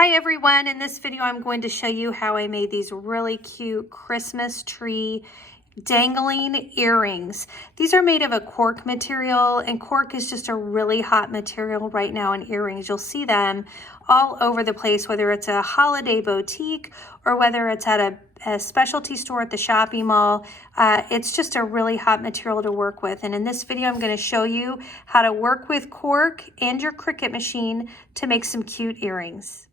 Hi everyone, in this video I'm going to show you how I made these really cute Christmas tree dangling earrings. These are made of a cork material, and cork is just a really hot material right now in earrings. You'll see them all over the place, whether it's a holiday boutique or whether it's at a specialty store at the shopping mall. It's just a really hot material to work with. And in this video, I'm going to show you how to work with cork and your Cricut machine to make some cute earrings.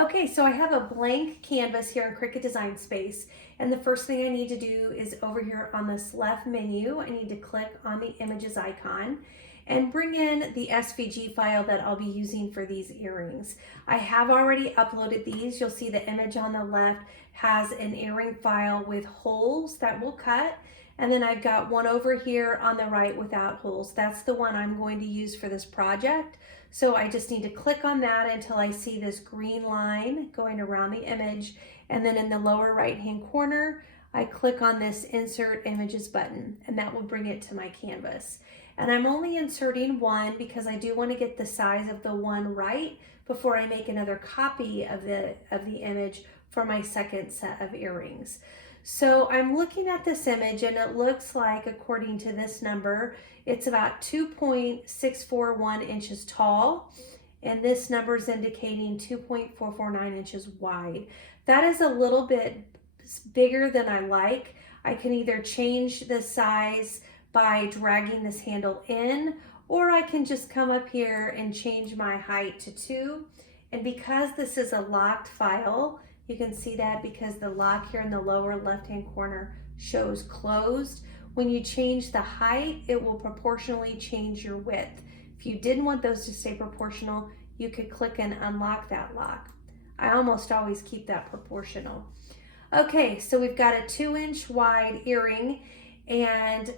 Okay, so I have a blank canvas here in Cricut Design Space, and the first thing I need to do is over here on this left menu, I need to click on the images icon and bring in the SVG file that I'll be using for these earrings. I have already uploaded these. You'll see the image on the left has an earring file with holes that we'll cut, and then I've got one over here on the right without holes. That's the one I'm going to use for this project. So I just need to click on that until I see this green line going around the image. And then in the lower right-hand corner, I click on this Insert Images button, and that will bring it to my canvas. And I'm only inserting one because I do want to get the size of the one right before I make another copy of the image for my second set of earrings. So I'm looking at this image, and it looks like, according to this number, it's about 2.641 inches tall, and this number is indicating 2.449 inches wide. That is a little bit bigger than I like. I can either change the size by dragging this handle in, or I can just come up here and change my height to 2. And because this is a locked file, you can see that because the lock here in the lower left-hand corner shows closed. When you change the height, it will proportionally change your width. If you didn't want those to stay proportional, you could click and unlock that lock. I almost always keep that proportional. Okay, so we've got a 2-inch wide earring, and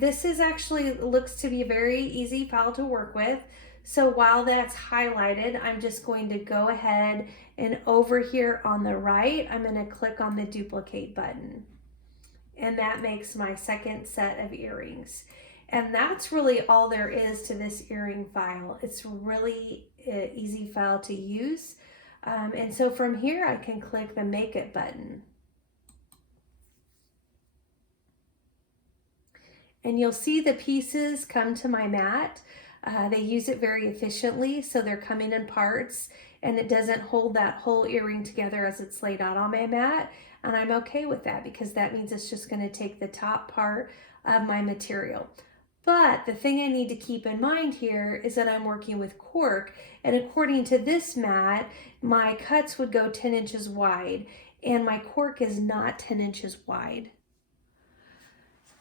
this is actually looks to be a very easy file to work with. So while that's highlighted, I'm just going to go ahead and over here on the right, I'm going to click on the duplicate button. And that makes my second set of earrings. And that's really all there is to this earring file. It's really an easy file to use. And so from here, I can click the Make It button. And you'll see the pieces come to my mat. They use it very efficiently, so they're coming in parts, and it doesn't hold that whole earring together as it's laid out on my mat. And I'm okay with that because that means it's just going to take the top part of my material. But the thing I need to keep in mind here is that I'm working with cork, and according to this mat, my cuts would go 10 inches wide, and my cork is not 10 inches wide.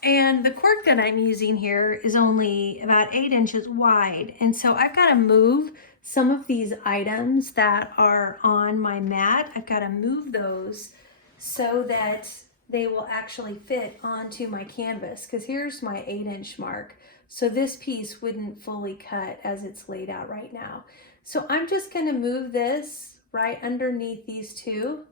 And the cork that I'm using here is only about 8 inches wide. And so I've got to move some of these items that are on my mat. I've got to move those so that they will actually fit onto my canvas, because here's my 8-inch mark. So this piece wouldn't fully cut as it's laid out right now. So I'm just going to move this right underneath these two.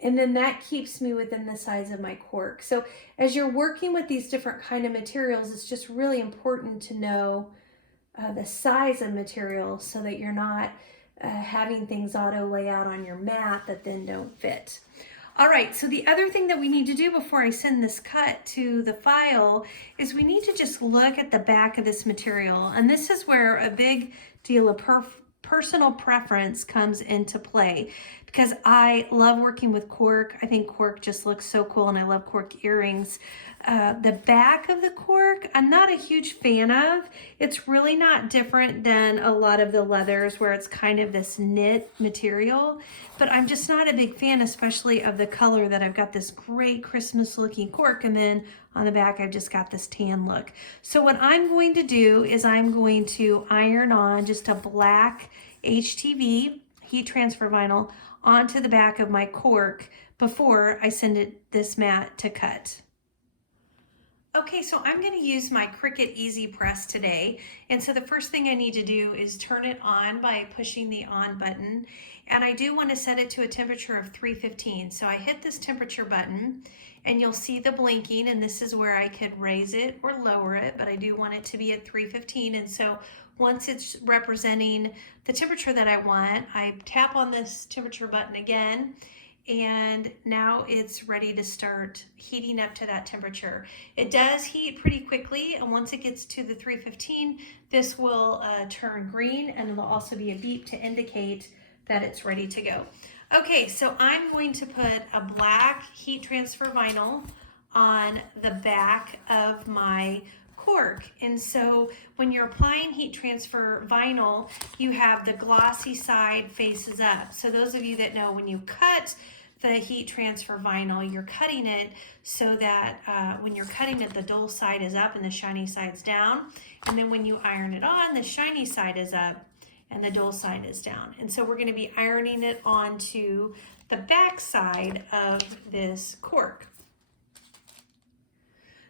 And then that keeps me within the size of my cork. So as you're working with these different kind of materials, it's just really important to know the size of material so that you're not having things auto lay out on your mat that then don't fit. All right, so the other thing that we need to do before I send this cut to the file is we need to just look at the back of this material. And this is where a big deal of personal preference comes into play, because I love working with cork. I think cork just looks so cool, and I love cork earrings. The back of the cork, I'm not a huge fan of. It's really not different than a lot of the leathers where it's kind of this knit material, but I'm just not a big fan, especially of the color that I've got this great Christmas looking cork, and then on the back I've just got this tan look. So what I'm going to do is I'm going to iron on just a black HTV heat transfer vinyl onto the back of my cork before I send this mat to cut. Okay, so I'm going to use my Cricut Easy Press today, and so the first thing I need to do is turn it on by pushing the on button, and I do want to set it to a temperature of 315. So I hit this temperature button, and you'll see the blinking, and this is where I could raise it or lower it, but I do want it to be at 315. And so once it's representing the temperature that I want, I tap on this temperature button again, and now it's ready to start heating up to that temperature. It does heat pretty quickly, and once it gets to the 315, this will turn green, and it'll also be a beep to indicate that it's ready to go. Okay, so I'm going to put a black heat transfer vinyl on the back of my cork. And so when you're applying heat transfer vinyl, you have the glossy side faces up. So those of you that know, when you cut the heat transfer vinyl, you're cutting it so that when you're cutting it, the dull side is up and the shiny side's down. And then when you iron it on, the shiny side is up and the dull side is down. And so we're going to be ironing it onto the back side of this cork.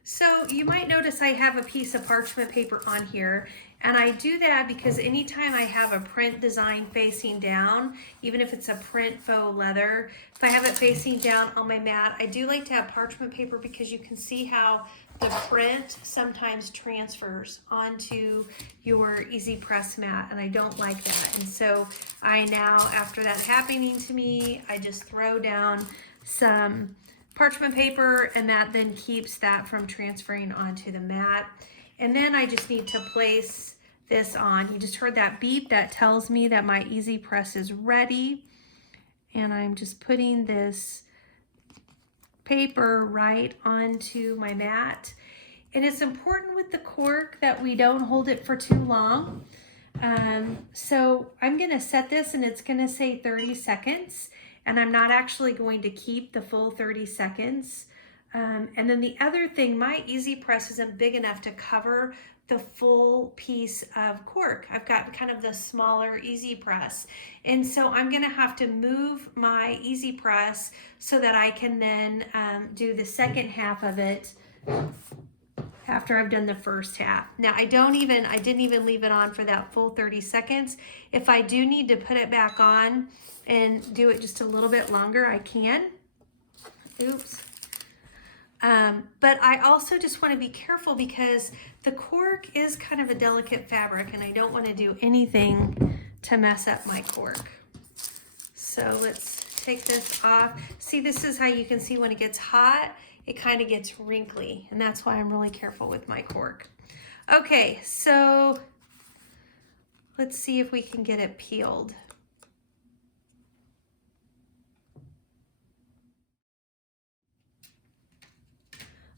So you might notice I have a piece of parchment paper on here, and I do that because anytime I have a print design facing down, even if it's a print faux leather, if I have it facing down on my mat, I do like to have parchment paper because you can see how the print sometimes transfers onto your Easy Press mat, and I don't like that. And so I now, after that happening to me, I just throw down some parchment paper, and that then keeps that from transferring onto the mat. And then I just need to place this on. You just heard that beep that tells me that my Easy Press is ready. And I'm just putting this paper right onto my mat. And it's important with the cork that we don't hold it for too long. So I'm gonna set this, and it's gonna say 30 seconds. And I'm not actually going to keep the full 30 seconds. And then the other thing, my Easy Press isn't big enough to cover the full piece of cork. I've got kind of the smaller Easy Press. And so I'm gonna have to move my Easy Press so that I can then do the second half of it after I've done the first half. Now I didn't even leave it on for that full 30 seconds. If I do need to put it back on and do it just a little bit longer, I can. Oops. But I also just want to be careful because the cork is kind of a delicate fabric, and I don't want to do anything to mess up my cork. So let's take this off. See, this is how you can see when it gets hot, it kind of gets wrinkly, and that's why I'm really careful with my cork. Okay, so let's see if we can get it peeled.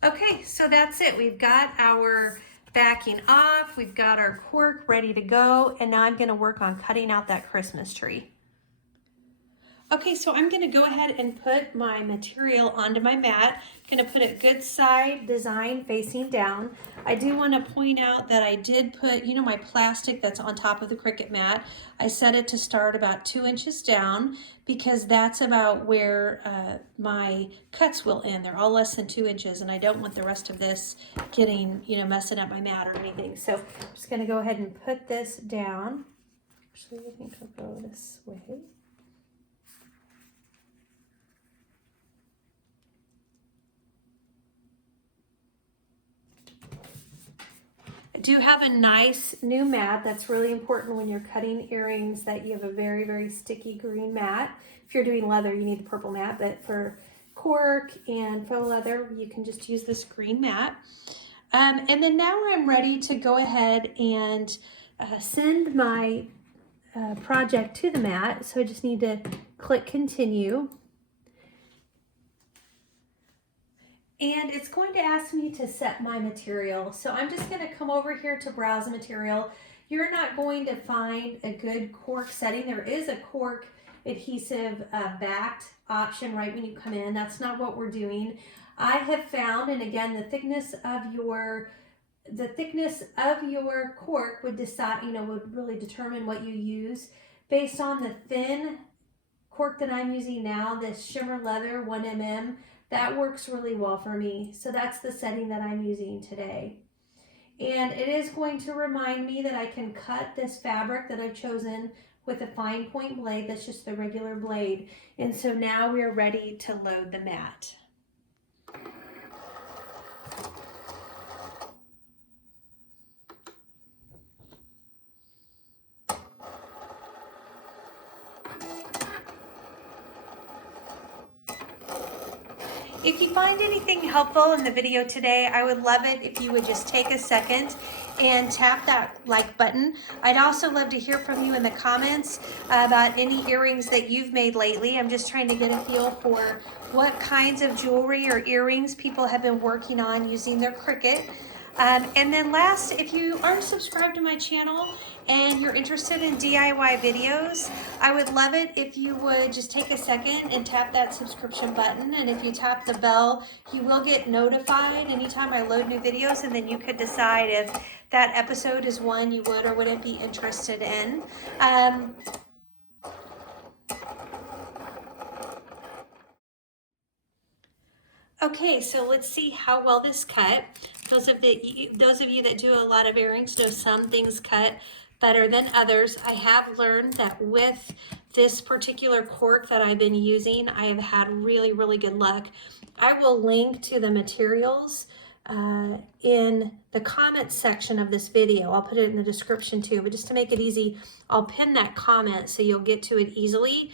Okay, so that's it. We've got our backing off, we've got our cork ready to go, and now I'm gonna work on cutting out that Christmas tree. Okay, so I'm gonna go ahead and put my material onto my mat. I'm gonna put it good side design facing down. I do wanna point out that I did put, you know, my plastic that's on top of the Cricut mat, I set it to start about 2 inches down because that's about where my cuts will end. They're all less than 2 inches, and I don't want the rest of this getting, you know, messing up my mat or anything. So I'm just gonna go ahead and put this down. Actually, I think I'll go this way. I do have a nice new mat. That's really important when you're cutting earrings, that you have a very, very sticky green mat. If you're doing leather, you need the purple mat, but for cork and faux leather, you can just use this green mat. And then now I'm ready to go ahead and send my project to the mat. So I just need to click continue. And it's going to ask me to set my material. So I'm just going to come over here to browse material. You're not going to find a good cork setting. There is a cork adhesive backed option right when you come in. That's not what we're doing. I have found, and again, the thickness of your cork would decide, you know, would really determine what you use. Based on the thin cork that I'm using now, this Shimmered Leather 1mm, that works really well for me. So that's the setting that I'm using today. And it is going to remind me that I can cut this fabric that I've chosen with a fine point blade. That's just the regular blade. And so now we are ready to load the mat. If you find anything helpful in the video today, I would love it if you would just take a second and tap that like button. I'd also love to hear from you in the comments about any earrings that you've made lately. I'm just trying to get a feel for what kinds of jewelry or earrings people have been working on using their Cricut. And then last, if you aren't subscribed to my channel and you're interested in DIY videos, I would love it if you would just take a second and tap that subscription button. And if you tap the bell, you will get notified anytime I load new videos, and then you could decide if that episode is one you would or wouldn't be interested in. Okay, so let's see how well this cut. Those of you that do a lot of earrings know some things cut better than others. I have learned that with this particular cork that I've been using, I have had really, really good luck. I will link to the materials in the comments section of this video. I'll put it in the description too, but just to make it easy, I'll pin that comment so you'll get to it easily,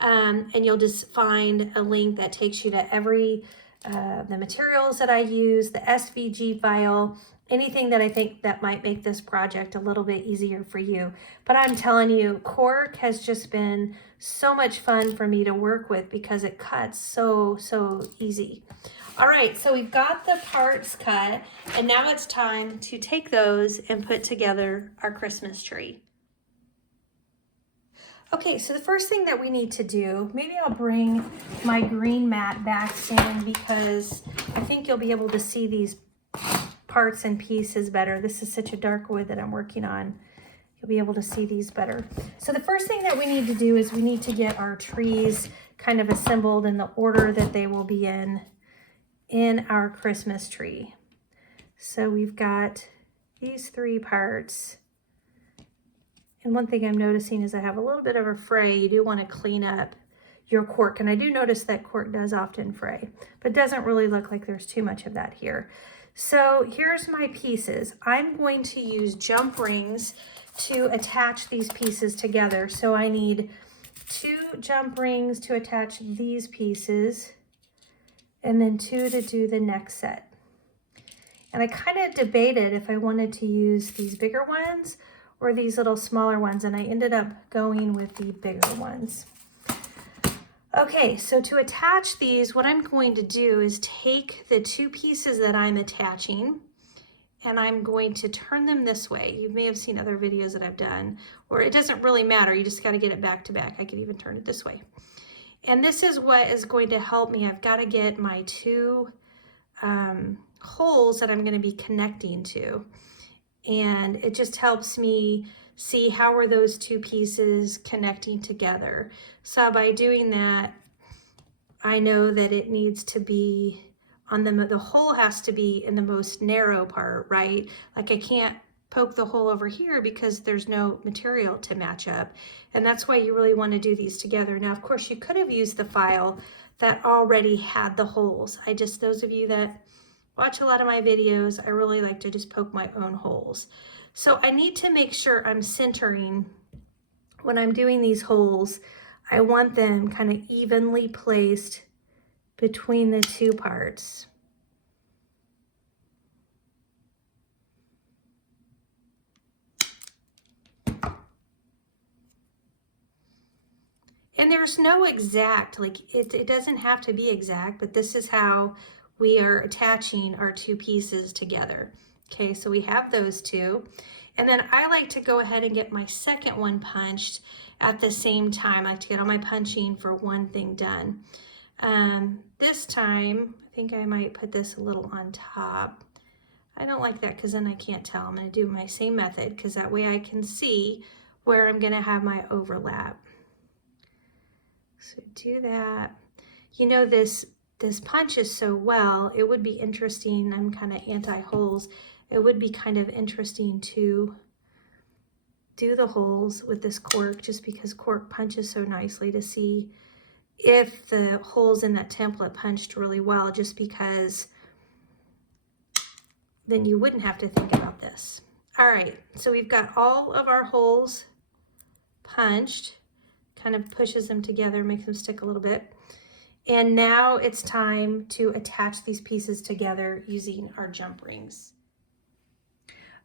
and you'll just find a link that takes you to every the materials that I use, the SVG file, anything that I think that might make this project a little bit easier for you. But I'm telling you, cork has just been so much fun for me to work with because it cuts so easy. All right, so we've got the parts cut, and now it's time to take those and put together our Christmas tree. Okay, so the first thing that we need to do, maybe I'll bring my green mat back in because I think you'll be able to see these parts and pieces better. This is such a dark wood that I'm working on. You'll be able to see these better. So the first thing that we need to do is we need to get our trees kind of assembled in the order that they will be in our Christmas tree. So we've got these three parts. And one thing I'm noticing is I have a little bit of a fray. You do want to clean up your cork. And I do notice that cork does often fray, but it doesn't really look like there's too much of that here. So here's my pieces. I'm going to use jump rings to attach these pieces together. So I need 2 jump rings to attach these pieces, and then 2 to do the next set. And I kind of debated if I wanted to use these bigger ones or these little smaller ones, and I ended up going with the bigger ones. Okay, so to attach these, what I'm going to do is take the 2 pieces that I'm attaching, and I'm going to turn them this way. You may have seen other videos that I've done, or it doesn't really matter, you just gotta get it back to back. I could even turn it this way. And this is what is going to help me. I've gotta get my 2 holes that I'm gonna be connecting to. And it just helps me see how are those 2 pieces connecting together. So by doing that, I know that it needs to be on the hole has to be in the most narrow part, right? Like I can't poke the hole over here because there's no material to match up. And that's why you really want to do these together. Now, of course, you could have used the file that already had the holes. Those of you that watch a lot of my videos, I really like to just poke my own holes. So I need to make sure I'm centering when I'm doing these holes. I want them kind of evenly placed between the 2 parts. And there's no exact, like it doesn't have to be exact, but this is how we are attaching our 2 pieces together. Okay, so we have those 2. And then I like to go ahead and get my second one punched at the same time. I like to get all my punching for one thing done. This time, I think I might put this a little on top. I don't like that because then I can't tell. I'm going to do my same method because that way I can see where I'm going to have my overlap. So do that. You know, this punches so well, it would be interesting. I'm kind of anti-holes. It would be kind of interesting to do the holes with this cork just because cork punches so nicely, to see if the holes in that template punched really well, just because then you wouldn't have to think about this. All right, so we've got all of our holes punched, kind of pushes them together, makes them stick a little bit. And now it's time to attach these pieces together using our jump rings.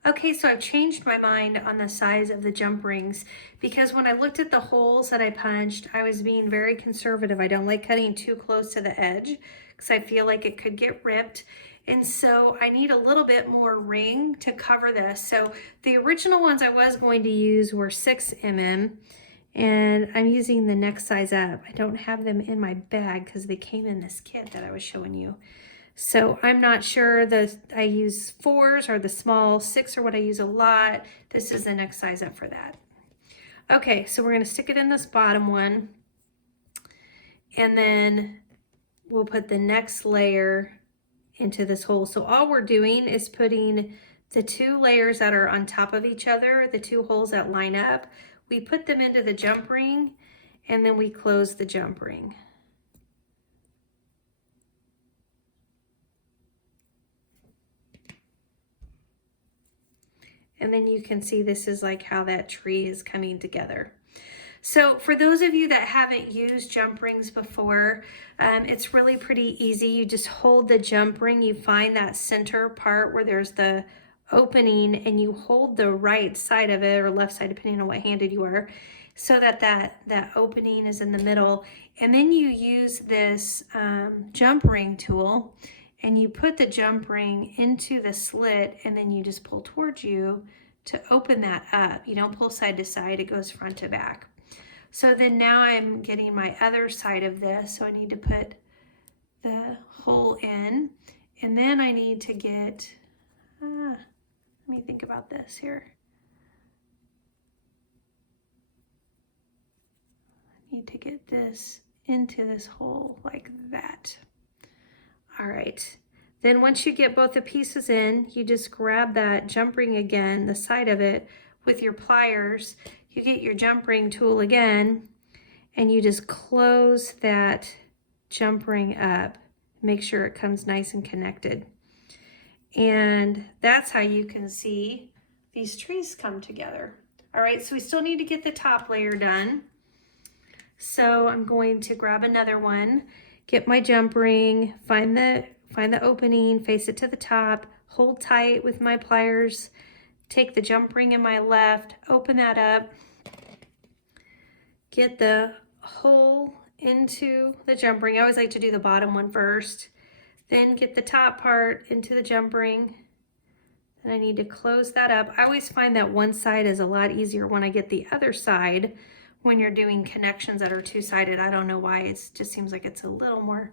Okay, so I've changed my mind on the size of the jump rings because when I looked at the holes that I punched, I was being very conservative. I don't like cutting too close to the edge because I feel like it could get ripped. And so I need a little bit more ring to cover this. So the original ones I was going to use were 6 mm, and I'm using the next size up. I don't have them in my bag because they came in this kit that I was showing you. So I'm not sure I use 4s or the small 6 or what I use a lot. This is the next size up for that. Okay, so we're gonna stick it in this bottom one, and then we'll put the next layer into this hole. So all we're doing is putting the 2 layers that are on top of each other, the 2 holes that line up, we put them into the jump ring, and then we close the jump ring. And then you can see this is like how that tree is coming together. So for those of you that haven't used jump rings before, it's really pretty easy. You just hold the jump ring, you find that center part where there's the opening, and you hold the right side of it or left side, depending on what handed you are, so that that opening is in the middle. And then you use this jump ring tool, and you put the jump ring into the slit, and then you just pull towards you to open that up. You don't pull side to side, it goes front to back. So then now I'm getting my other side of this, so I need to put the hole in, and then I need to get, let me think about this here. I need to get this into this hole like that. All right, then once you get both the pieces in, you just grab that jump ring again, the side of it, with your pliers. You get your jump ring tool again, and you just close that jump ring up. Make sure it comes nice and connected. And that's how you can see these trees come together. All right, so we still need to get the top layer done. So I'm going to grab another one, get my jump ring, find the opening, face it to the top, hold tight with my pliers, take the jump ring in my left, open that up, get the hole into the jump ring. I always like to do the bottom one first, then get the top part into the jump ring. Then I need to close that up. I always find that one side is a lot easier when I get the other side when you're doing connections that are two-sided. I don't know why, it just seems like it's a little more,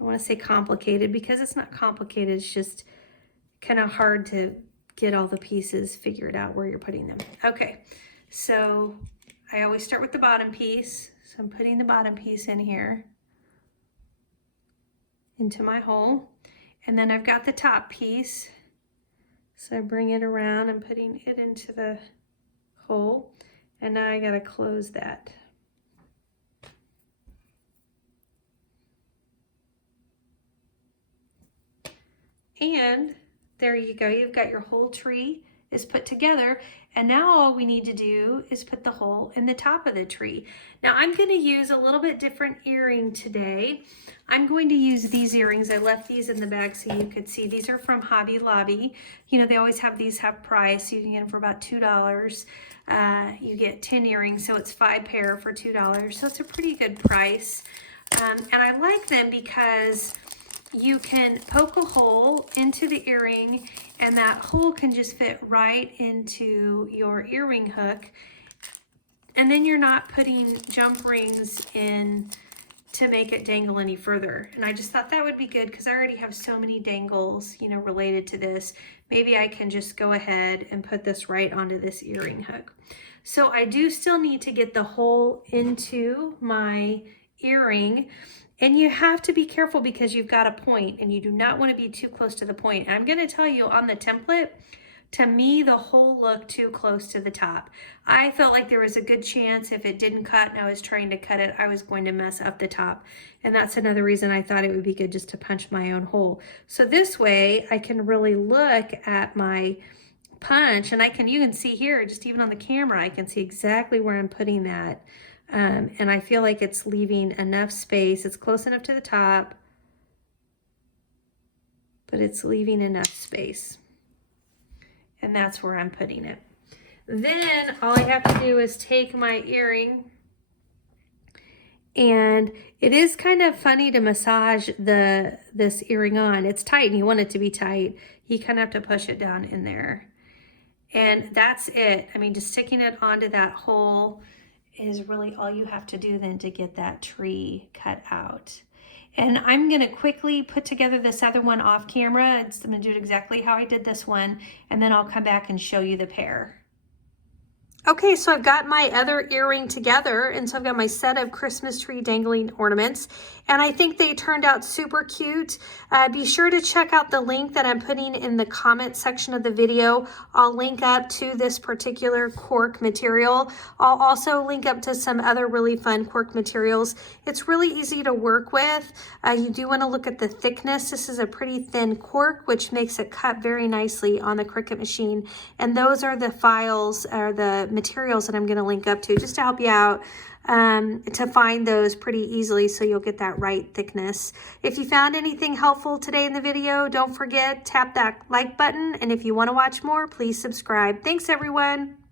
I want to say complicated, because it's not complicated, it's just kind of hard to get all the pieces figured out where you're putting them. Okay, so I always start with the bottom piece. So I'm putting the bottom piece in here into my hole, and then I've got the top piece. So I bring it around and putting it into the hole, and now I gotta close that. And there you go, you've got your whole tree is put together, and now all we need to do is put the hole in the top of the tree. Now I'm going to use a little bit different earring today. I'm going to use these earrings. I left these in the bag so you could see. These are from Hobby Lobby. You know, they always have these half price. You can get them for about $2. You get 10 earrings, so it's 5 pair for $2. So it's a pretty good price. And I like them because you can poke a hole into the earring, and that hole can just fit right into your earring hook, and then you're not putting jump rings in to make it dangle any further. And I just thought that would be good because I already have so many dangles, you know, related to this. Maybe I can just go ahead and put this right onto this earring hook. So I do still need to get the hole into my earring. And you have to be careful because you've got a point, and you do not want to be too close to the point. And I'm going to tell you, on the template, to me, the hole looked too close to the top. I felt like there was a good chance if it didn't cut and I was trying to cut it, I was going to mess up the top. And that's another reason I thought it would be good just to punch my own hole. So this way I can really look at my punch, and you can see here, just even on the camera, I can see exactly where I'm putting that And I feel like it's leaving enough space. It's close enough to the top, but it's leaving enough space. And that's where I'm putting it. Then all I have to do is take my earring, and it is kind of funny to massage this earring on. It's tight and you want it to be tight. You kind of have to push it down in there. And that's it. I mean, just sticking it onto that hole is really all you have to do then to get that tree cut out. And I'm gonna quickly put together this other one off camera. I'm gonna do it exactly how I did this one, and then I'll come back and show you the pair. Okay, so I've got my other earring together, and so I've got my set of Christmas tree dangling ornaments, and I think they turned out super cute. Be sure to check out the link that I'm putting in the comment section of the video. I'll link up to this particular cork material. I'll also link up to some other really fun cork materials. It's really easy to work with. You do want to look at the thickness. This is a pretty thin cork, which makes it cut very nicely on the Cricut machine, and those are the files, or the materials that I'm going to link up to just to help you out to find those pretty easily, so you'll get that right thickness. If you found anything helpful today in the video, don't forget, tap that like button, and if you want to watch more, please subscribe. Thanks everyone.